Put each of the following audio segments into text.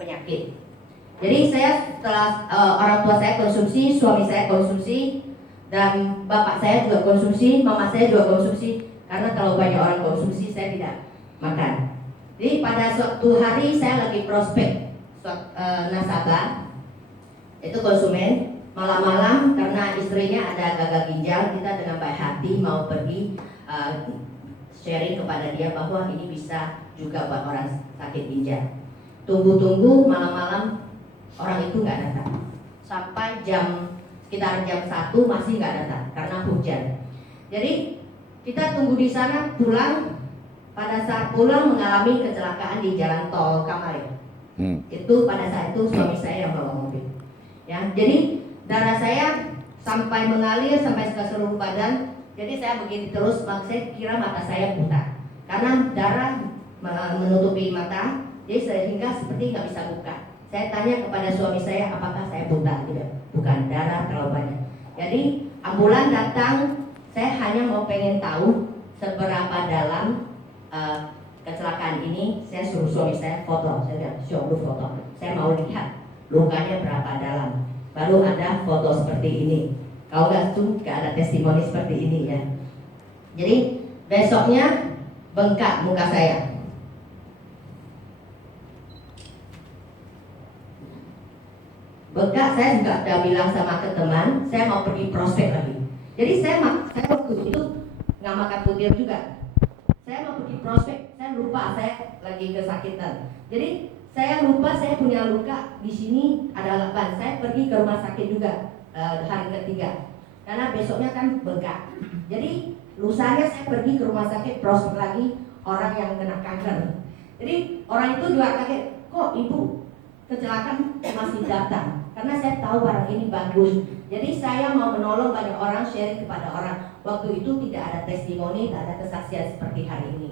penyakit. Jadi saya setelah orang tua saya konsumsi, suami saya konsumsi, dan bapak saya juga konsumsi, mama saya juga konsumsi. Karena kalau banyak orang konsumsi, saya tidak makan. Jadi pada suatu hari saya lagi prospek nasabah, itu konsumen, malam-malam karena istrinya ada gagal ginjal, kita dengan baik hati mau pergi sharing kepada dia bahwa ini bisa juga buat orang sakit ginjal. Tunggu-tunggu malam-malam orang itu nggak datang. Sampai sekitar jam 1 masih nggak datang karena hujan. Jadi kita tunggu di sana, pulang. Pada saat pulang mengalami kecelakaan di jalan tol Kamarin. Itu pada saat itu suami saya yang bawa mobil. Ya, jadi darah saya sampai mengalir sampai ke seluruh badan. Jadi saya begini terus, saya kira mata saya buta karena darah menutupi mata. Jadi sehingga seperti nggak bisa buka. Saya tanya kepada suami saya, apakah saya buta? Tidak, bukan, darah terlalu banyak. Jadi ambulan datang, saya hanya mau pengen tahu seberapa dalam kecelakaan ini. Saya suruh suami saya foto, saya bilang, show lu foto. Saya mau lihat lukanya berapa dalam. Baru ada foto seperti ini. Kalau nggak tuh nggak ada testimoni seperti ini ya. Jadi besoknya bengkak muka saya. Bengkak, saya juga udah bilang sama ke teman, saya mau pergi prospek lagi. Jadi saya waktu itu nggak makan putir juga. Saya mau pergi prospek, saya lupa saya lagi kesakitan. Jadi saya lupa saya punya luka di sini ada laban. Saya pergi ke rumah sakit juga hari ketiga. Karena besoknya kan bengkak. Jadi lusanya saya pergi ke rumah sakit prospek lagi, orang yang kena kanker. Jadi orang itu juga kaget, kok ibu kecelakaan masih datang? Karena saya tahu barang ini bagus. Jadi saya mau menolong banyak orang, sharing kepada orang. Waktu itu tidak ada testimoni, tidak ada kesaksian seperti hari ini.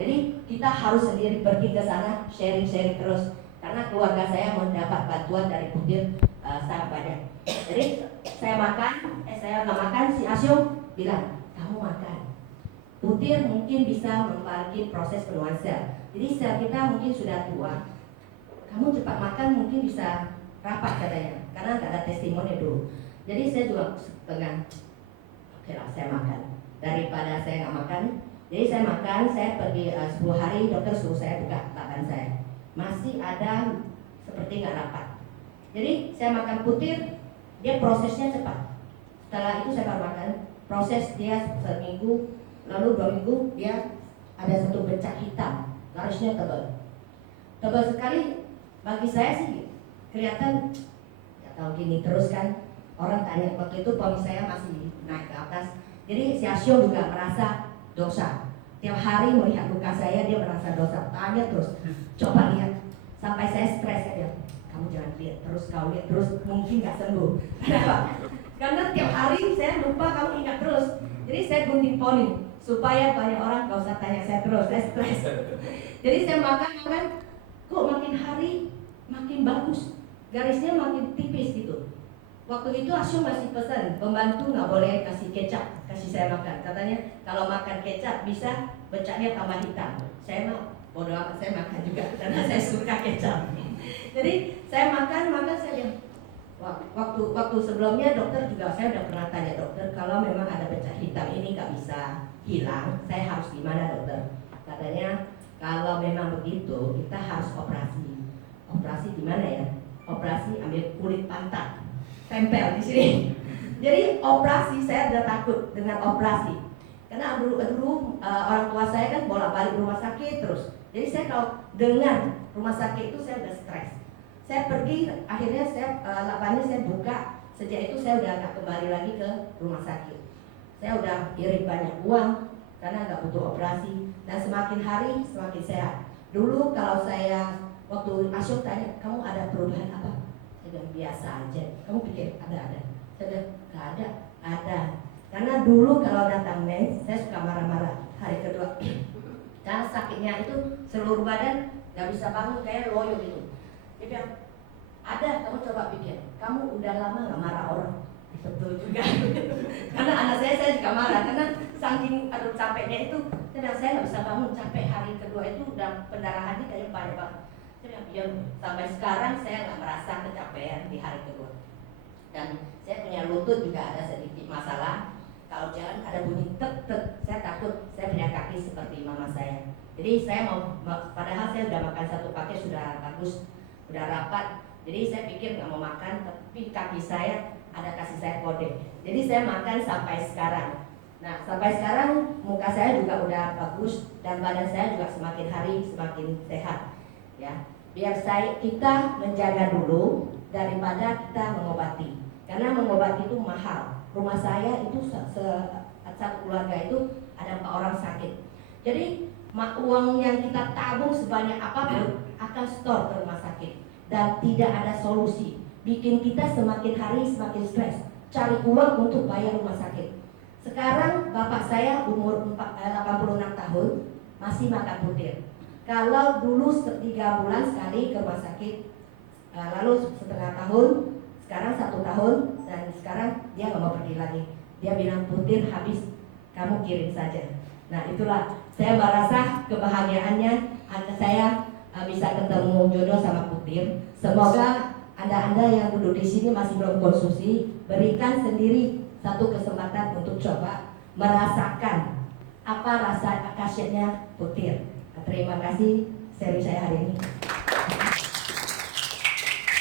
Jadi kita harus sendiri pergi ke sana, sharing-sharing terus. Karena keluarga saya mendapat bantuan dari putir sangat banyak. Jadi saya nggak makan, si Asyong bilang, kamu makan. Putir mungkin bisa membagi proses penuaan sel. Jadi sel kita mungkin sudah tua. Kamu cepat makan mungkin bisa rapat katanya, karena nggak ada testimoni dulu. Jadi saya juga dengan oke lah, saya makan daripada saya nggak makan. Jadi saya makan, saya pergi 10 hari dokter suruh saya buka laban saya, masih ada seperti nggak rapat. Jadi saya makan putir, dia prosesnya cepat. Setelah itu saya baru makan, proses dia seminggu, lalu 2 minggu dia ada satu bercak hitam, garisnya tebal sekali. Bagi saya sih kelihatan nggak tahu gini terus kan. Orang tanya, waktu itu suami saya masih naik ke atas. Jadi si Asyo juga merasa dosa. Tiap hari melihat luka saya, dia merasa dosa. Tanya terus, coba lihat. Sampai saya stres ya. Kamu jangan lihat terus, kau lihat terus, mungkin nggak sembuh. Kenapa? Karena tiap hari saya lupa, kamu ingat terus. Jadi saya gunting poni supaya banyak orang nggak usah tanya saya terus, saya stres. Jadi saya makan, kok makin hari makin bagus, garisnya makin tipis gitu. Waktu itu Asyong masih pesan, pembantu nggak boleh kasih kecap, kasih saya makan. Katanya kalau makan kecap bisa bercaknya tambah hitam. Saya mah bodoh amat, saya makan juga karena saya suka kecap. Jadi saya makan saya bilang, waktu sebelumnya dokter juga saya udah pernah tanya dokter, kalau memang ada bercak hitam ini nggak bisa hilang, saya harus gimana dokter? Katanya kalau memang begitu kita harus operasi. Operasi gimana ya? Operasi ambil kulit pantat, tempel di sini. Jadi operasi, saya udah takut dengan operasi. Karena dulu orang tua saya kan bolak-balik rumah sakit terus. Jadi saya kalau dengan rumah sakit itu saya udah stres. Saya pergi, akhirnya lapannya saya buka. Sejak itu saya udah gak kembali lagi ke rumah sakit. Saya udah irit banyak uang karena gak butuh operasi. Dan semakin hari semakin sehat. Dulu kalau saya waktu Asyok tanya, kamu ada perubahan apa? Saya bilang biasa aja. Kamu pikir ada? Saya bilang gak ada. Karena dulu kalau datang mens, saya suka marah-marah hari kedua. Karena sakitnya itu seluruh badan gak bisa bangun, kayak loyo gitu. Dia bilang, ada, kamu coba pikir, kamu udah lama gak marah orang. Betul juga. Karena anak saya juga marah, karena saking capeknya itu, saya gak bisa bangun, capek hari kedua itu udah pendarahannya kayak banyak banget. Ya, sampai sekarang saya nggak merasa kecapean di hari kedua. Dan saya punya lutut juga ada sedikit masalah. Kalau jalan ada bunyi tek tek, saya takut. Saya punya kaki seperti mama saya. Jadi saya padahal saya sudah makan satu paket sudah bagus, sudah rapat. Jadi saya pikir nggak mau makan, tapi kaki saya ada kasih saya kode. Jadi saya makan sampai sekarang. Nah, sampai sekarang muka saya juga udah bagus dan badan saya juga semakin hari semakin sehat. Ya, biar kita menjaga dulu daripada kita mengobati. Karena mengobati itu mahal. Rumah saya itu satu keluarga itu ada 4 orang sakit. Jadi uang yang kita tabung sebanyak apapun akan store ke rumah sakit dan tidak ada solusi. Bikin kita semakin hari semakin stres. Cari uang untuk bayar rumah sakit. Sekarang bapak saya umur 86 tahun masih makan putir. Kalau dulu 3 bulan sekali ke rumah sakit, lalu setengah tahun, sekarang 1 tahun, dan sekarang dia nggak mau pergi lagi. Dia bilang putir habis, kamu kirim saja. Nah itulah saya merasa kebahagiaannya saya bisa ketemu jodoh sama putir. Semoga anda yang duduk di sini masih belum konsumsi, berikan sendiri satu kesempatan untuk coba merasakan apa rasa khasiatnya putir. Terima kasih seri saya hari ini.